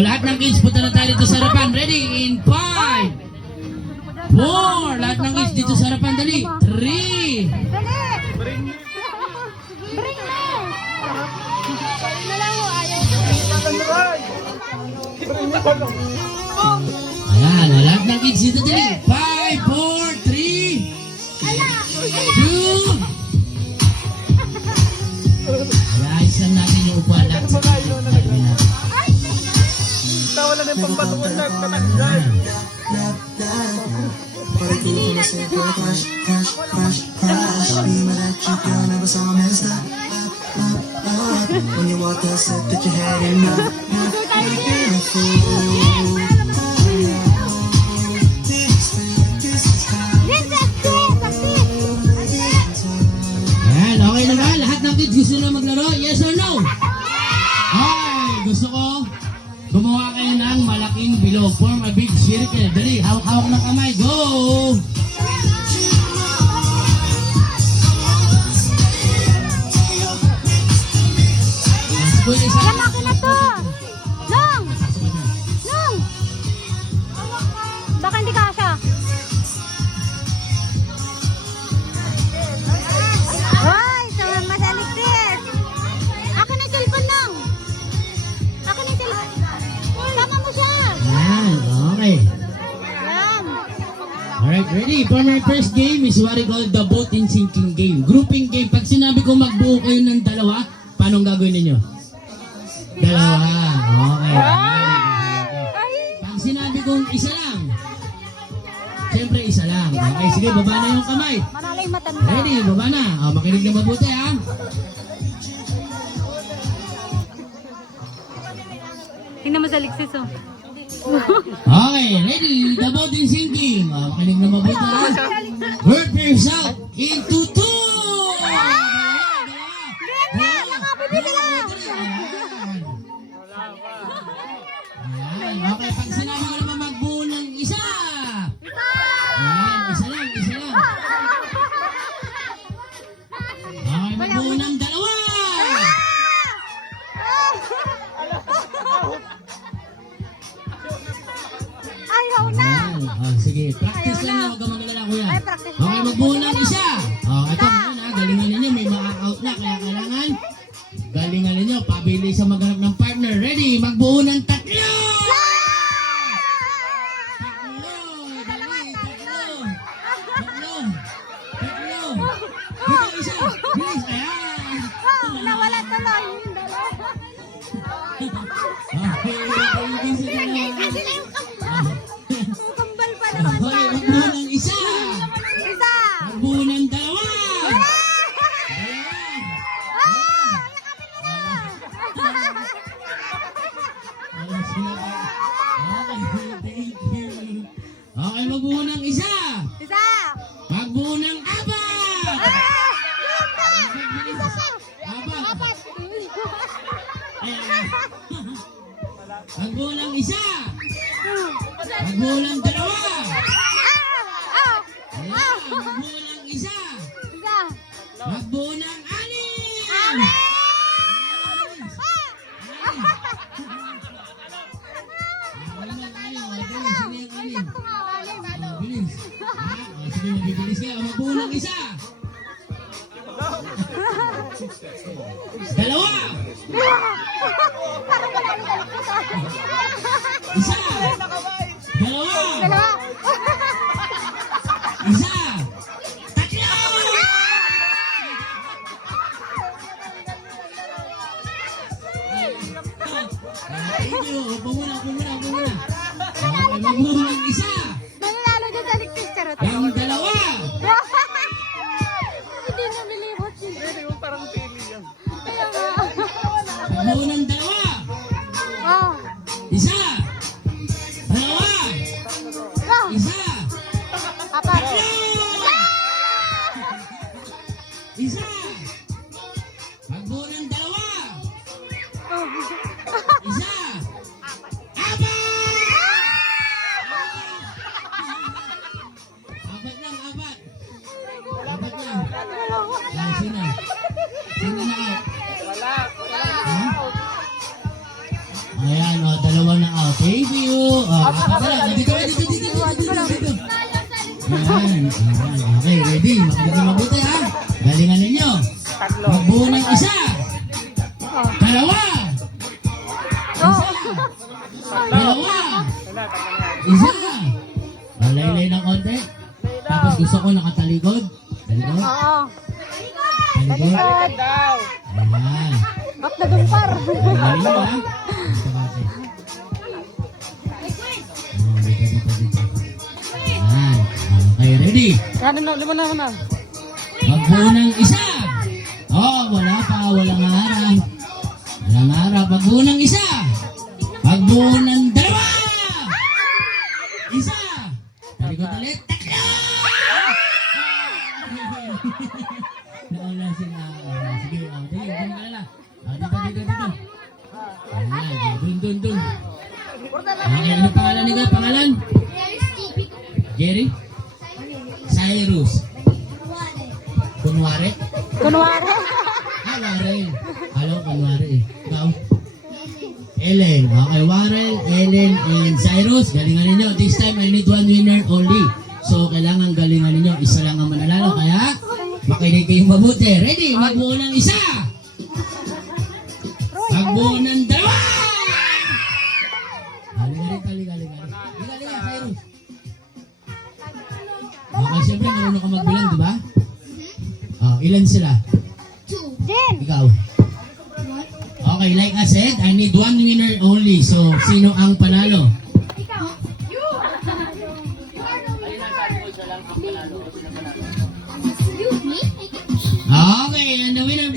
lahat ng kids, punta na tayo dito sa harapan. Ready? In 5, 4, lahat ng kids dito sa harapan. Dali. 3. Bring me! Sa'yo na lang mo, ayaw. Ayan, lahat ng kids dito. Dali. 5, 4, 3, 2. Ayos lang natin yung upuan natin. Wala na yung pambatungan na tatanggal. When you walked out, said that you had enough. Ayan, okay na ba? Lahat ng kids gusto na maglaro? Yes or no? Okay, gusto ko gumawa kayo ng malaking bilog. Form a big circle. Dali, hawak-hawak ng kamay. Go! Lalaki na to! Nong! Nong! Baka hindi kasha. Hoy! Masaliktis! Akin na yung cellphone, Nong! Akin na yung cellphone. Sama mo siya! Ayan, okay. Yan! Alright, ready? For my first game is what I call the boat and sinking game. Grouping game. Pag sinabi ko magbuo kayo ng dalawa, paano gagawin ninyo? Dalawa. Okay. Pag sinabi kong isa lang, siyempre isa lang. Okay, sige, baba na yung kamay. Manalay matanda. Ready? Baba na. Makinig na mabuti, ha? Tingnan mo sa Alexis, oh. Okay, ready? The boat is sinking. Makinig na mabuti, ha? Work yourself into 2! Ayan, okay, pag sinabi ko naman magbuo ng isa. Ayan, isa lang, isa lang. Okay, magbuo ng dalawa. Ayaw na! Ayan, sige, practice lang na, huwag kang magalala, kuya. Ay, practice Okay, lang. magbuo ng isa. Ito muna, galingan ninyo, may mga-out na, kaya kailangan galingan ninyo, pabili sa maghanap ng partner. Ready, magbuo ng 3. Nawala tuloy yung dalawa. Kasi na yung kambal. Yung kambal pa naman tayo. Magbuo ng isa. Isa! Magbuo ng 2. Okay, magbuo ng isa. Isa! Magbuo ng 4. Isa pa! Apat. Apat! Ayan. Magbuo ng isa. Magbuo ng 2. Ayan. Magbuo ng isa. Isa! Magbuo ng 6. Bilis. Sige, mabibilis ka. Magbuo ng isa. 2. Parang wala nang galak ko sa Isa. 2. dalawa. Isa. 3. Thank you. Upo muna. Okay, magbuo ng isa. Nanalo dyan sa Alexis, charot. Yung 2. Hindi na nilibot yun. Hindi mo parang pili yan. Kaya nga. Magbuo ng 2. Oh. Isa. 2. Oh. Isa. Apat. Isa. Magbuo ng 2. Isa. 4. Apat lang, 4. Apat lang. Sino? Sino na out? Wala. Ayan, 2 na Thank you. Dito. Yan. Okay, ready. Makinig na mabuti ha. Galingan ninyo. Tatlo. Magbuo ng isa. Dalawa. Oh. Dalawa. Wala, tatlo na yan. Isa. Malaylay ng konti. Tapos gusto ko nakatalikod. Talikod. Oo. Talikod. Balikan daw. Ayan. Ba't nadumpar? Galing mo ha. Gusto natin. Dito. Ayan. Okay, ready? Lima na. Magbuo ng isa. Oh, wala pa. Walang harap. Walang harap. Magbuo ng isa. Magbuo ng dalawa. Isa. Talikod ulit. Tatlo. Nauna sila. Sige, sige. Ganun ka na. Dito. Ayan. Dun. Okay, ano pangalan nila? Pangalan? Jerry? Cyrus. Kunwari? Kunwari. Warren. Hello, kunwari eh. Ikaw? Ellen. Okay, Warren, Ellen, and Cyrus. Galingan ninyo. This time, I need one winner only. So, kailangan galingan ninyo. Isa lang ang mananalo. Kaya, makinig kayong mabuti. Ready? Magbuo ng isa. Magbuo ng dalawa. Galingan. Cyrus. Okay, siyempre, marunong ka magbilang, di ba? Oh, ilan sila? Jen. Ikaw. Okay, like I said, I need one winner only. So, sino ang panalo? Okay, and the winner